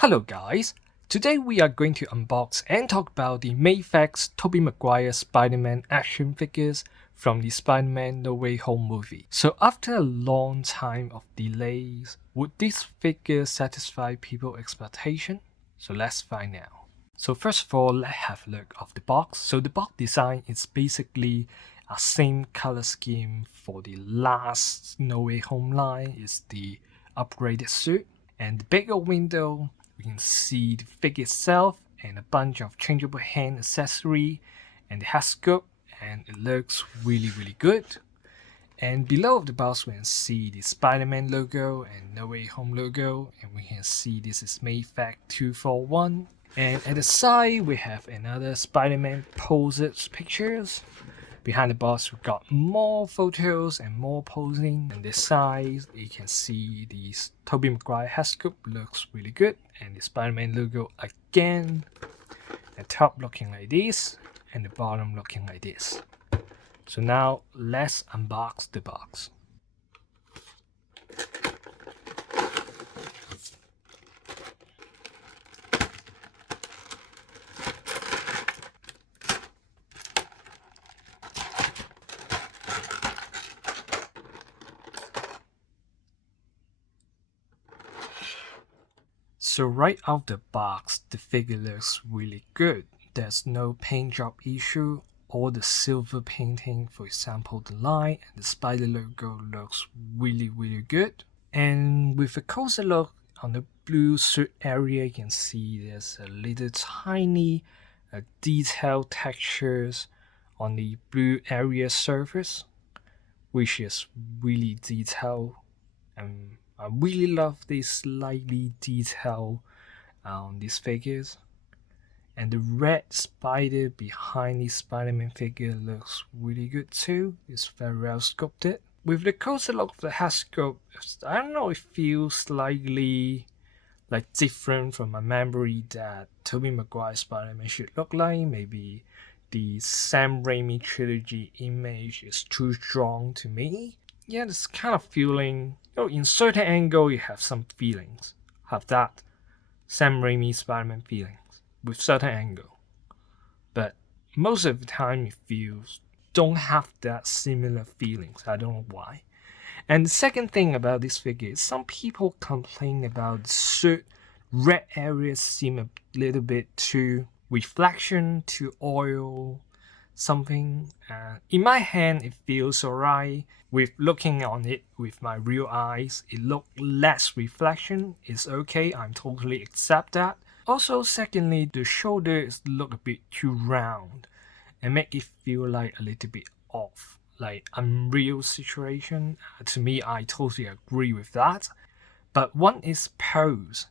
Hello guys, today we are going to unbox and talk about the Mafex Tobey Maguire Spider-Man action figures from the Spider-Man No Way Home movie. So after a long time of delays, would this figure satisfy people's expectation? So let's find out. So first of all, let's have a look of the box. So the box design is basically a same color scheme for the last No Way Home line. Is the upgraded suit and the bigger window. We can see the figure itself and a bunch of changeable hand accessory and the head sculpt, and it looks really good. And below the box we can see the Spider-Man logo and No Way Home logo, and we can see this is Mafex 241. And at the side we have another Spider-Man poses pictures. Behind the box we got more photos and more posing. On this side you can see the Tobey Maguire head sculpt looks really good, and the Spider-Man logo again. The top looking like this and the bottom looking like this. So now let's unbox the box. So right out the box, the figure looks really good. There's no paint job issue. All the silver painting, for example the line and the spider logo, looks really good. And with a closer look on the blue suit area, you can see there's a little tiny detailed textures on the blue area surface, which is really detailed. And I really love this slightly detail on these figures. And the red spider behind the Spider-Man figure looks really good too. It's very well sculpted. With the closer look of the head sculpt, I don't know, it feels slightly like different from my memory that Tobey Maguire Spider-Man should look like. Maybe the Sam Raimi trilogy image is too strong to me. Yeah, this kind of feeling, in certain angle you have some feelings. Have that Sam Raimi Spider-Man feelings with certain angle. But most of the time it feels don't have that similar feelings. I don't know why. And the second thing about this figure is some people complain about the suit red areas seem a little bit too reflection, too oil, something. In my hand it feels alright. With looking on it with my real eyes, it looks less reflection. It's okay, I'm totally accept that. Also, secondly, the shoulders look a bit too round and make it feel like a little bit off, like unreal situation. To me, I totally agree with that. But when it's posed,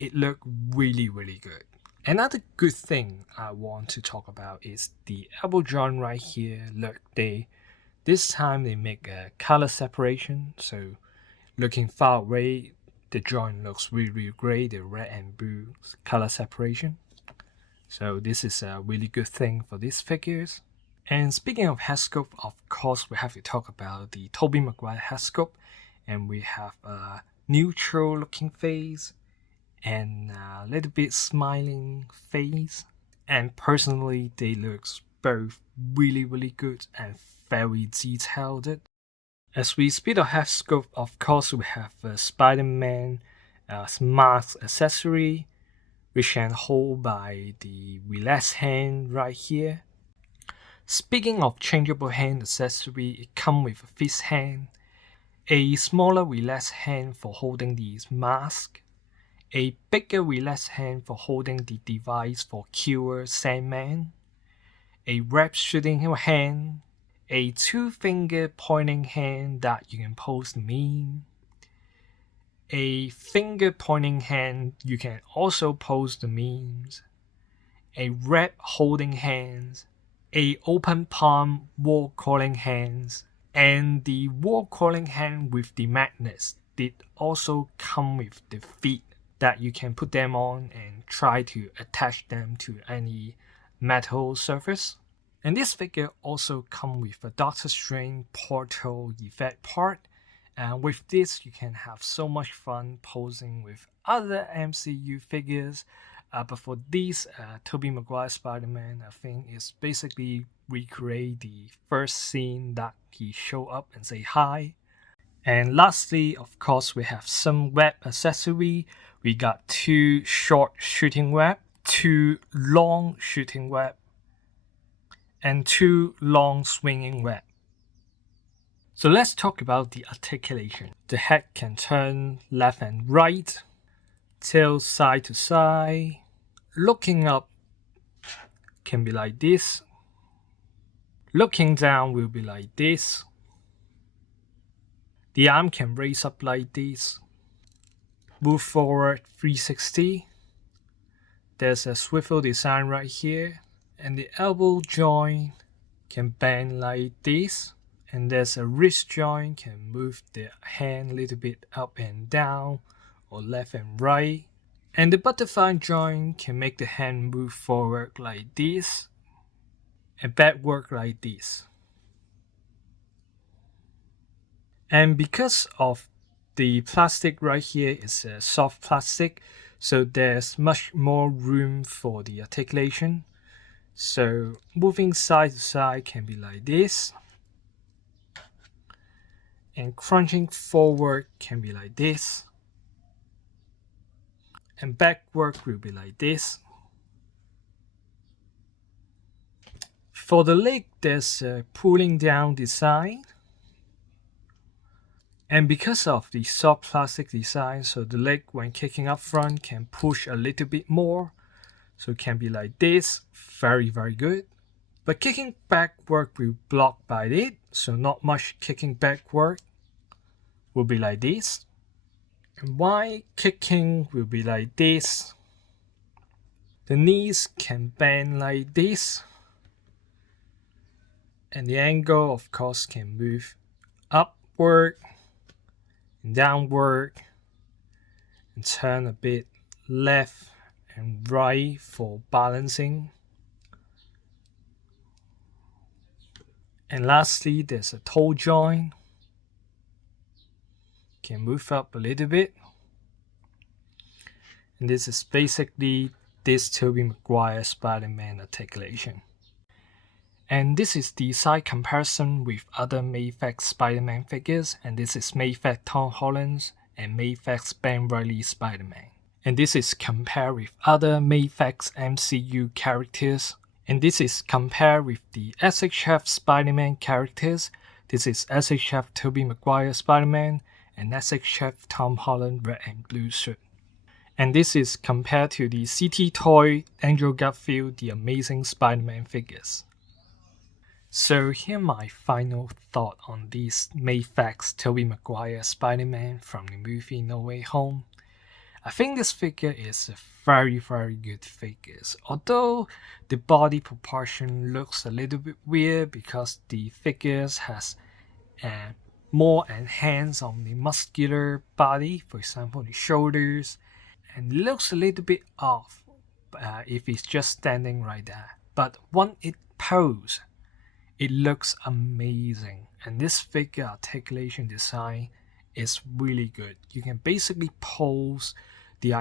it looked really good. Another good thing I want to talk about is the elbow joint right here. Look, this time they make a color separation, so looking far away, the joint looks really great, the red and blue color separation. So this is a really good thing for these figures. And speaking of head sculpt, of course we have to talk about the Tobey Maguire head sculpt, and we have a neutral looking face and a little bit smiling face. And personally, they look both really good and very detailed. As we speak of head sculpt, of course we have a Spider-Man mask accessory, which can hold by the relaxed hand right here. Speaking of changeable hand accessory, it comes with a fist hand, a smaller relaxed hand for holding the mask, a bigger relaxed hand for holding the device for Killer Sandman, a web shooting hand, a two-finger pointing hand that you can post meme, a finger pointing hand you can also post the memes, a red holding hands, a open palm wall calling hands, and the wall calling hand with the magnets did also come with the feet that you can put them on and try to attach them to any metal surface. And this figure also comes with a Doctor Strange portal effect part And with this, you can have so much fun posing with other MCU figures. But for this Tobey Maguire Spider-Man, I think is basically recreate the first scene that he show up and say hi. And lastly, of course, we have some web accessory. We got 2 short shooting web, 2 long shooting web, and 2 long swinging web. So let's talk about the articulation. The head can turn left and right, tail side to side. Looking up can be like this. Looking down will be like this. The arm can raise up like this. Move forward 360. There's a swivel design right here. And the elbow joint can bend like this. And there's a wrist joint, can move the hand a little bit up and down or left and right. And the butterfly joint can make the hand move forward like this and backward like this. And because of the plastic right here is a soft plastic, so there's much more room for the articulation. So moving side to side can be like this. And crunching forward can be like this. And backward will be like this. For the leg, there's a pulling down design. And because of the soft plastic design, so the leg when kicking up front can push a little bit more. So it can be like this, very good. But kicking backward will block by it, so not much kicking backward. Will be like this. And why kicking will be like this. The knees can bend like this. And the angle, of course, can move upward and downward and turn a bit left and right for balancing. And lastly, there's a toe joint. Can move up a little bit. And this is basically this Tobey Maguire Spider-Man articulation. And this is the side comparison with other Mafex Spider-Man figures, and this is Mafex Tom Holland's and Mafex Ben Reilly Spider-Man. And this is compared with other Mafex MCU characters, and this is compared with the SHF Spider-Man characters. This is SHF Tobey Maguire Spider-Man and SHF Tom Holland red and blue suit. And this is compared to the CT Toy Andrew Garfield The Amazing Spider-Man figures. So here my final thought on this Mafex Tobey Maguire Spider-Man from the movie No Way Home. I think this figure is a very good figure. Although the body proportion looks a little bit weird because the figures has more enhanced on the muscular body, for example the shoulders, and it looks a little bit off if it's just standing right there. But when it poses, it looks amazing, and this figure articulation design is really good. You can basically pose the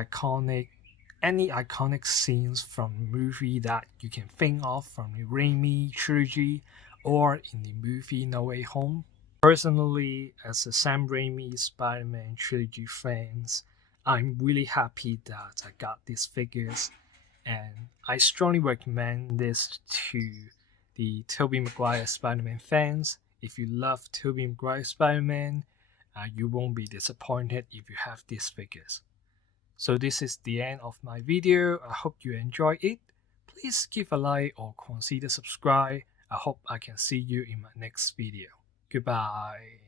any iconic scenes from the movie that you can think of from the Raimi trilogy or in the movie No Way Home. Personally, as a Sam Raimi Spider-Man trilogy fans, I'm really happy that I got these figures, and I strongly recommend this to the Tobey Maguire Spider-Man fans. If you love Tobey Maguire Spider-Man, you won't be disappointed if you have these figures. So this is the end of my video. I hope you enjoyed it. Please give a like or consider subscribe. I hope I can see you in my next video. Goodbye.